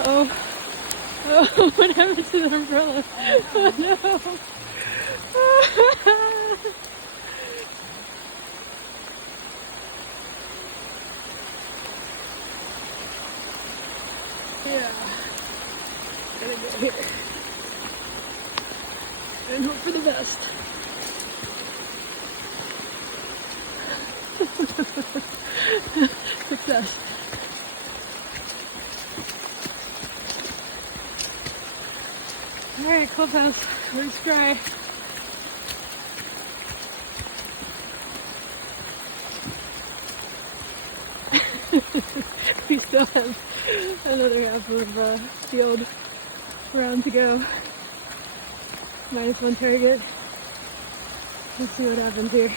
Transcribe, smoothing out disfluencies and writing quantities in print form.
Uh-oh. Oh, what happened to the umbrella? Oh no. Yeah. Gotta go here. And hope for the best. Success. Alright, clubhouse. Where's Scry? We still have another half of field round to go. -1 target. Let's see what happens here.